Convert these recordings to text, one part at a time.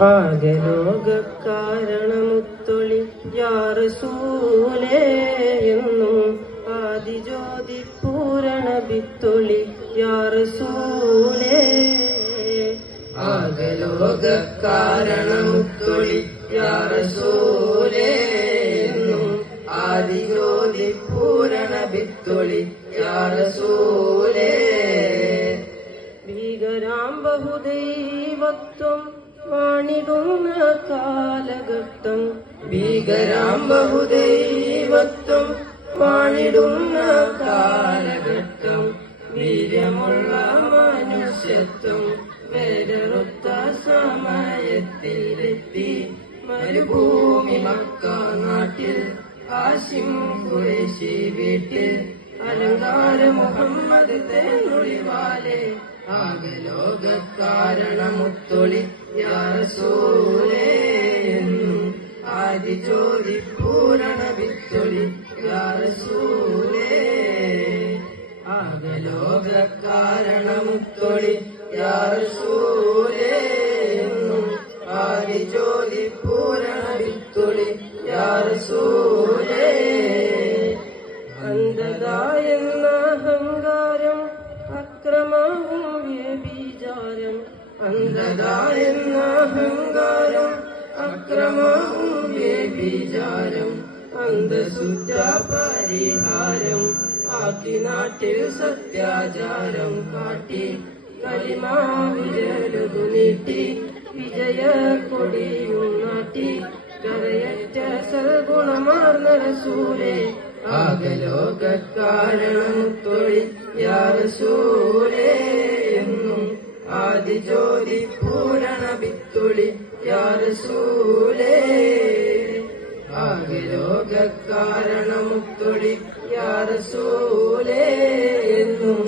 ആകെ ലോകക്കാരണമുത്തൊളി യാറസൂലേ എന്നും ആദിജ്യോതി പൂരണ വിത്തൊളി യാറസൂലേ ആകെ ലോകക്കാരണമുത്തൊളി യാറസൂലേ എന്നും ആദിജ്യോതി പൂരണ വിത്തൊളി യാറസൂലേ ഭീകരാം ബഹുദൈവത്വം വാണിടുന്ന കാലഘട്ടം ഭീകരാം ബഹുദൈവത്വം വാണിടുന്ന കാലഘട്ടം. വീര്യമുള്ള മനുഷ്യത്വം വേരറുത്ത സമയത്തിലെത്തി. മരുഭൂമി മക്ക നാട്ടിൽ ആശിം കുറേശി വീട്ടിൽ അലങ്കാര മുഹമ്മദ് തേനൊളിവാലെ ആകെ ലോകക്കാരണമുത്തൊളി യാറസൂലേ എന്നും ആദിജ്യോതി പൂരണ വിത്തൊളി യാറസൂലേ ആകെ ലോകക്കാരണമുത്തൊളി യാറസൂലേ ആദിജ്യോതി പൂരണ വിത്തൊളി യാറസൂലേ അന്ധതായെന്ന അഹങ്കാരം അക്രമാവും വ്യഭിചാരം. അന്ധതായെന്ന അഹങ്കാരം അക്രമവും വ്യഭിചാരം അന്ധസുറ്റ പരിഹാരം ആക്കി നാട്ടിൽ സത്യാചാരം കാട്ടി കരിമാവിരലു നീട്ടി വിജയ കൊടിയും നാട്ടി കരയറ്റ സൽഗുണമാർന്ന റസൂലേ ആകലോകാരണം തൊഴി യാറസൂലേ ആദിജ്യോതി പൂരണ വിത്തുളി യാറസൂലേ ആകലോകാരണമുത്തൊളി യാറസൂലേ എന്നും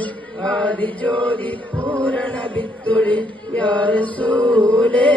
ആദിജ്യോതി പൂരണ വിത്തുളി യാറസൂലേ